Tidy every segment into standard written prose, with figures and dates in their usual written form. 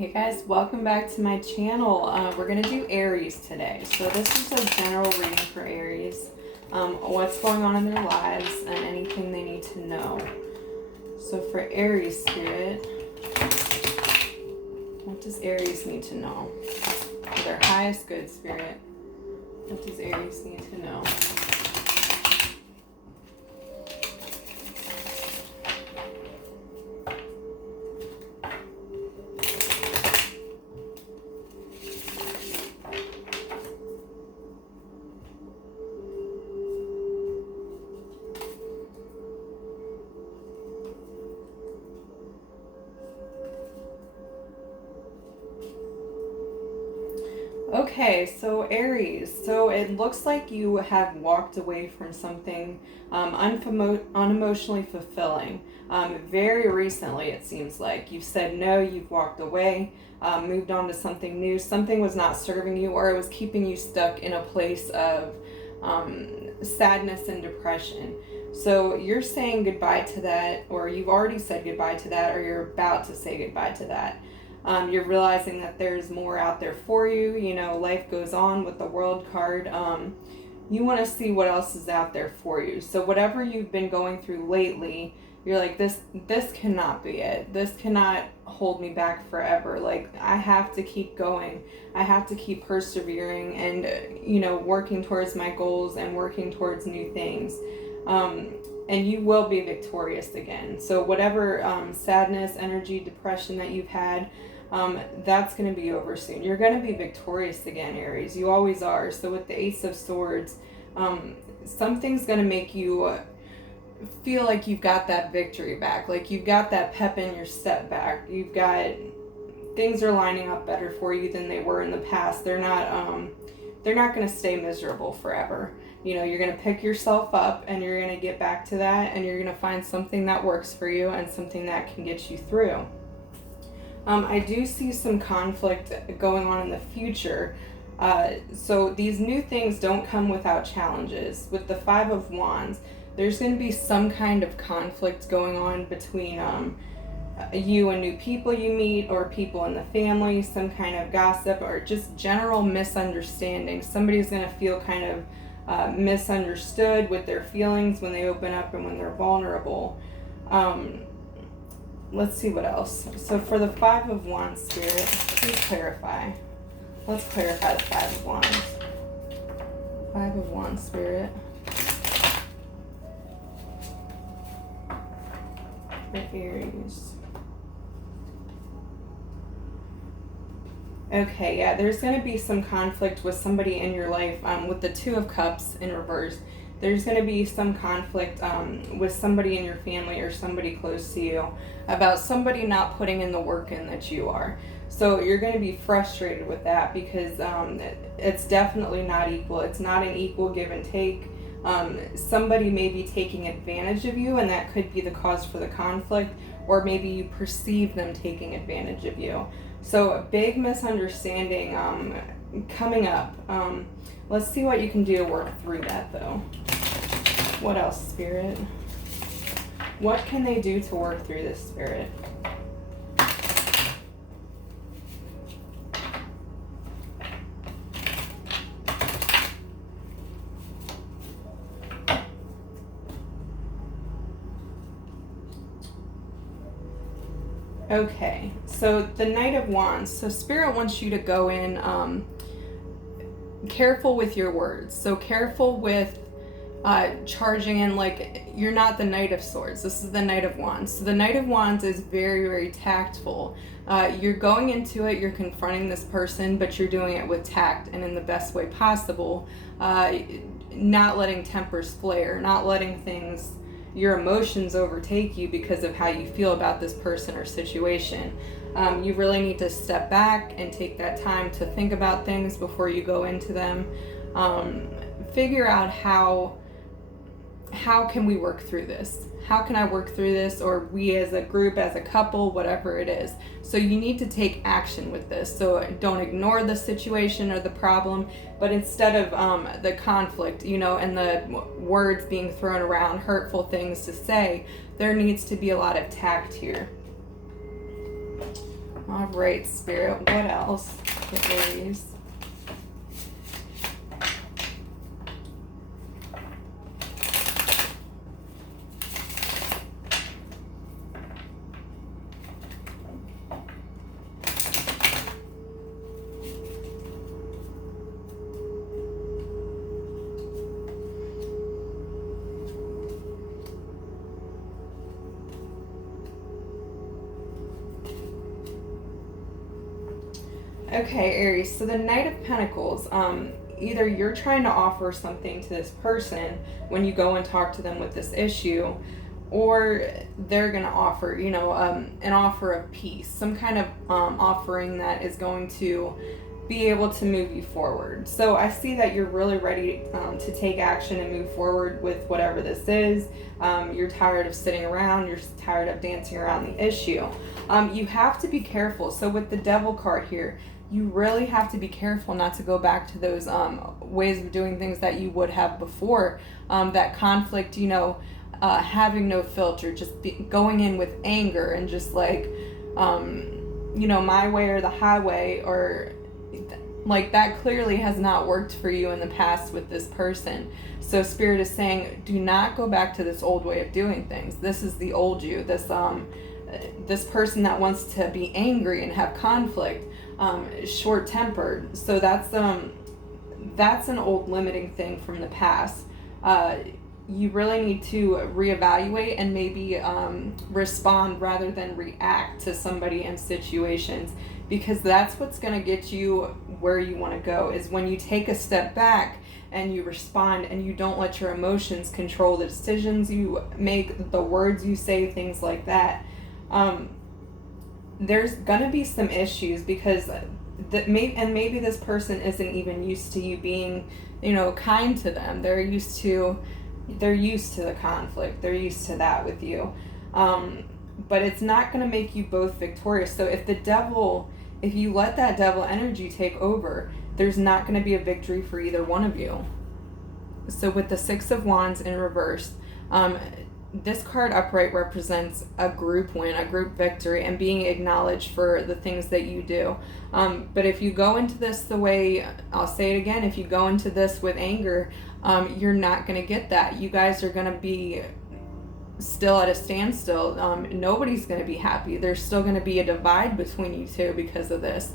Hey guys, welcome back to my channel. We're going to do Aries today. So this is a general reading for Aries. What's going on in their lives and anything they need to know. So for Aries spirit, what does Aries need to know? For their highest good spirit, what does Aries need to know? Okay, so Aries, so it looks like you have walked away from something unemotionally fulfilling. Very recently, it seems like. You've said no, you've walked away, moved on to something new. Something was not serving you, or it was keeping you stuck in a place of sadness and depression. So you're saying goodbye to that, or you've already said goodbye to that, or you're about to say goodbye to that. You're realizing that there's more out there for you. You know, life goes on with the World card. You want to see what else is out there for you. So whatever you've been going through lately, you're like, this cannot be it. This cannot hold me back forever. Like, I have to keep going. I have to keep persevering and, working towards my goals and working towards new things. And you will be victorious again. So whatever sadness, energy, depression that you've had, that's going to be over soon. You're going to be victorious again, Aries. You always are. So with the Ace of Swords, something's going to make you feel like you've got that victory back. Like you've got that pep in your step back. You've got, things are lining up better for you than they were in the past. They're not going to stay miserable forever. You know, you're going to pick yourself up and you're going to get back to that, and you're going to find something that works for you and something that can get you through. I do see some conflict going on in the future. So these new things don't come without challenges. With the Five of Wands, there's going to be some kind of conflict going on between you and new people you meet, or people in the family, some kind of gossip, or just general misunderstanding. Somebody's going to feel kind of misunderstood with their feelings when they open up and when they're vulnerable. Let's see what else. So for the Five of Wands spirit, please clarify. Let's clarify the Five of Wands. Five of Wands spirit. For Aries. Okay, yeah, there's going to be some conflict with somebody in your life. With the Two of Cups in reverse, there's going to be some conflict with somebody in your family or somebody close to you about somebody not putting in the work in that you are. So you're going to be frustrated with that because it's definitely not equal. It's not an equal give and take. Somebody may be taking advantage of you, and that could be the cause for the conflict, or maybe you perceive them taking advantage of you. So a big misunderstanding coming up. Let's see what you can do to work through that, though. What else, Spirit? What can they do to work through this, Spirit? Okay, so the Knight of Wands. So Spirit wants you to go in careful with your words. So careful with charging in, like, you're not the Knight of Swords. This is the Knight of Wands. So the Knight of Wands is very, very tactful. You're going into it, you're confronting this person, but you're doing it with tact and in the best way possible. Not letting tempers flare, not letting things, your emotions overtake you because of how you feel about this person or situation. You really need to step back and take that time to think about things before you go into them. Figure out how can we work through this? How can I work through this? Or we as a group, as a couple, whatever it is. So you need to take action with this. So don't ignore the situation or the problem, but instead of the conflict, and the words being thrown around, hurtful things to say, there needs to be a lot of tact here. All right, Spirit, what else for Aries? Okay, Aries, so the Knight of Pentacles, either you're trying to offer something to this person when you go and talk to them with this issue, or they're going to offer, an offer of peace, some kind of offering that is going to be able to move you forward. So I see that you're really ready to take action and move forward with whatever this is. You're tired of sitting around. You're tired of dancing around the issue. You have to be careful. So with the Devil card here, you really have to be careful not to go back to those ways of doing things that you would have before. That conflict, having no filter, just going in with anger and just like, my way or the highway, or like that clearly has not worked for you in the past with this person. So Spirit is saying, do not go back to this old way of doing things. This is the old you. This person that wants to be angry and have conflict, short-tempered. So that's an old limiting thing from the past. You really need to reevaluate and maybe respond rather than react to somebody and situations, because that's what's going to get you where you want to go, is when you take a step back and you respond and you don't let your emotions control the decisions you make, the words you say, things like that. There's going to be some issues because maybe this person isn't even used to you being, kind to them. They're used to the conflict. They're used to that with you. But it's not going to make you both victorious. So if you let that devil energy take over, there's not going to be a victory for either one of you. So with the Six of Wands in reverse, this card upright represents a group win, a group victory, and being acknowledged for the things that you do. But if you go into this the way, I'll say it again, if you go into this with anger, you're not going to get that. You guys are going to be still at a standstill. Nobody's going to be happy. There's still going to be a divide between you two because of this,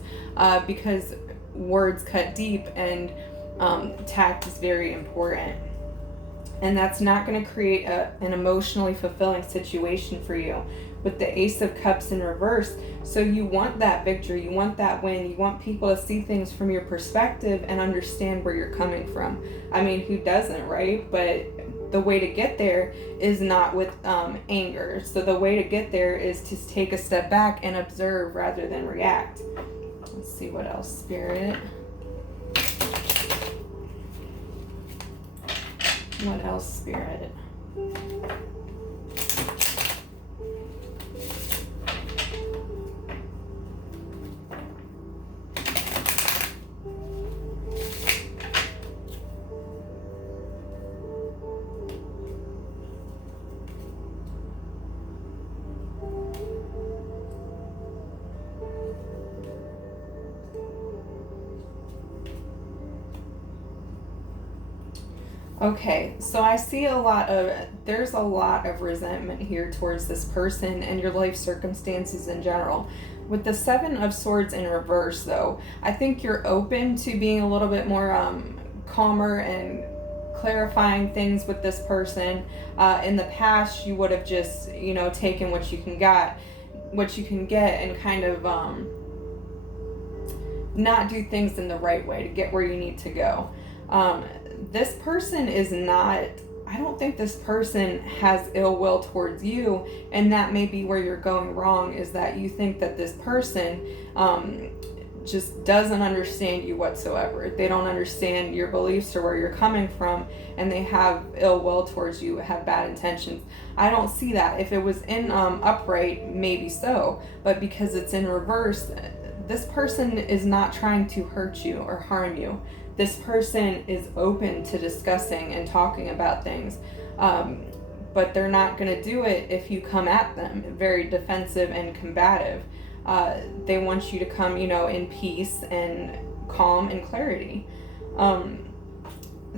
because words cut deep and tact is very important. And that's not going to create an emotionally fulfilling situation for you. With the Ace of Cups in reverse, so you want that victory, you want that win, you want people to see things from your perspective and understand where you're coming from. I mean, who doesn't, right? But the way to get there is not with anger. So the way to get there is to take a step back and observe rather than react. Let's see what else, Spirit. What else, Spirit? Okay, so I see there's a lot of resentment here towards this person and your life circumstances in general. With the Seven of Swords in reverse, though, I think you're open to being a little bit more calmer and clarifying things with this person. In the past, you would have just, taken what you can get, and kind of not do things in the right way to get where you need to go. This person is not, I don't think this person has ill will towards you, and that may be where you're going wrong, is that you think that this person just doesn't understand you whatsoever. They don't understand your beliefs or where you're coming from, and they have ill will towards you, have bad intentions. I don't see that. If it was in upright, maybe so, but because it's in reverse, this person is not trying to hurt you or harm you. This person is open to discussing and talking about things, but they're not going to do it if you come at them very defensive and combative. They want you to come, in peace and calm and clarity.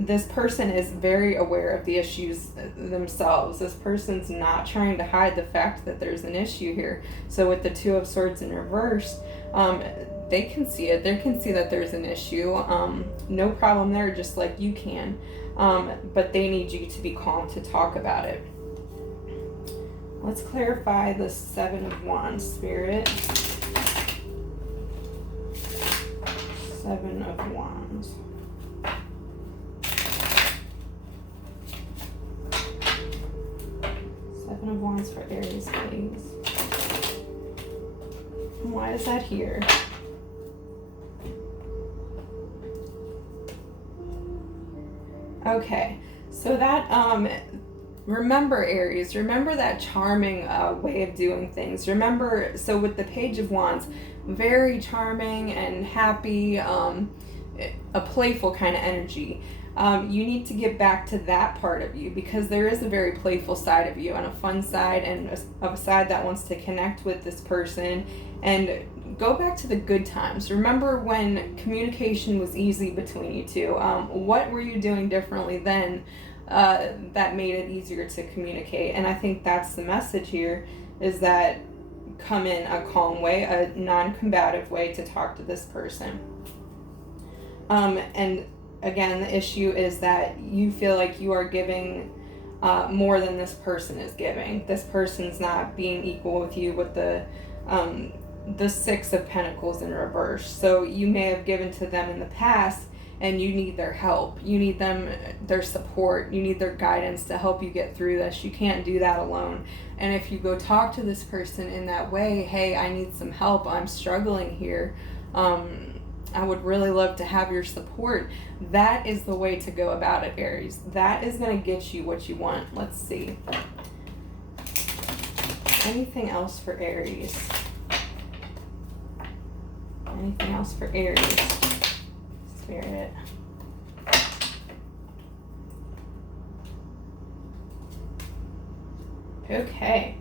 This person is very aware of the issues themselves. This person's not trying to hide the fact that there's an issue here. So with the Two of Swords in reverse, they can see it. They can see that there's an issue. No problem there, just like you can. But they need you to be calm to talk about it. Let's clarify the Seven of Wands, Spirit. Seven of Wands. Seven of Wands for Aries, please. Why is that here? Okay, so that, remember Aries, remember that charming way of doing things. Remember, so with the Page of Wands, very charming and happy, a playful kind of energy. You need to get back to that part of you, because there is a very playful side of you and a fun side, and a side that wants to connect with this person and go back to the good times. Remember when communication was easy between you two. What were you doing differently then that made it easier to communicate? And I think that's the message here, is that come in a calm way, a non-combative way to talk to this person. And again, the issue is that you feel like you are giving more than this person is giving. This person's not being equal with you with the Six of Pentacles in reverse. So you may have given to them in the past, and you need their help. You need their support. You need their guidance to help you get through this. You can't do that alone. And if you go talk to this person in that way, hey, I need some help, I'm struggling here, I would really love to have your support. That is the way to go about it, Aries. That is going to get you what you want. Let's see. Anything else for Aries? Anything else for Aries? Spirit. Okay.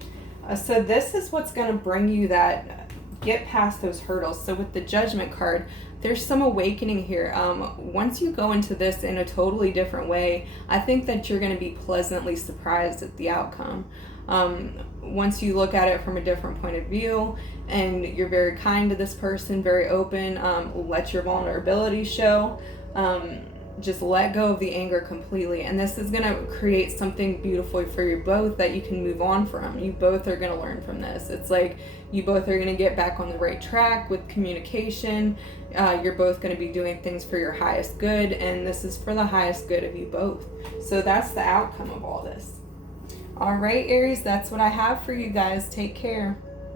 So this is what's going to bring you that get past those hurdles. So with the Judgment card, there's some awakening here. Once you go into this in a totally different way, I think that you're going to be pleasantly surprised at the outcome. Once you look at it from a different point of view, and you're very kind to this person, very open, let your vulnerability show, just let go of the anger completely, and this is going to create something beautiful for you both that you can move on from. You both are going to learn from this. It's like you both are going to get back on the right track with communication. You're both going to be doing things for your highest good, and this is for the highest good of you both. So that's the outcome of all this. All right, Aries, that's what I have for you guys. Take care.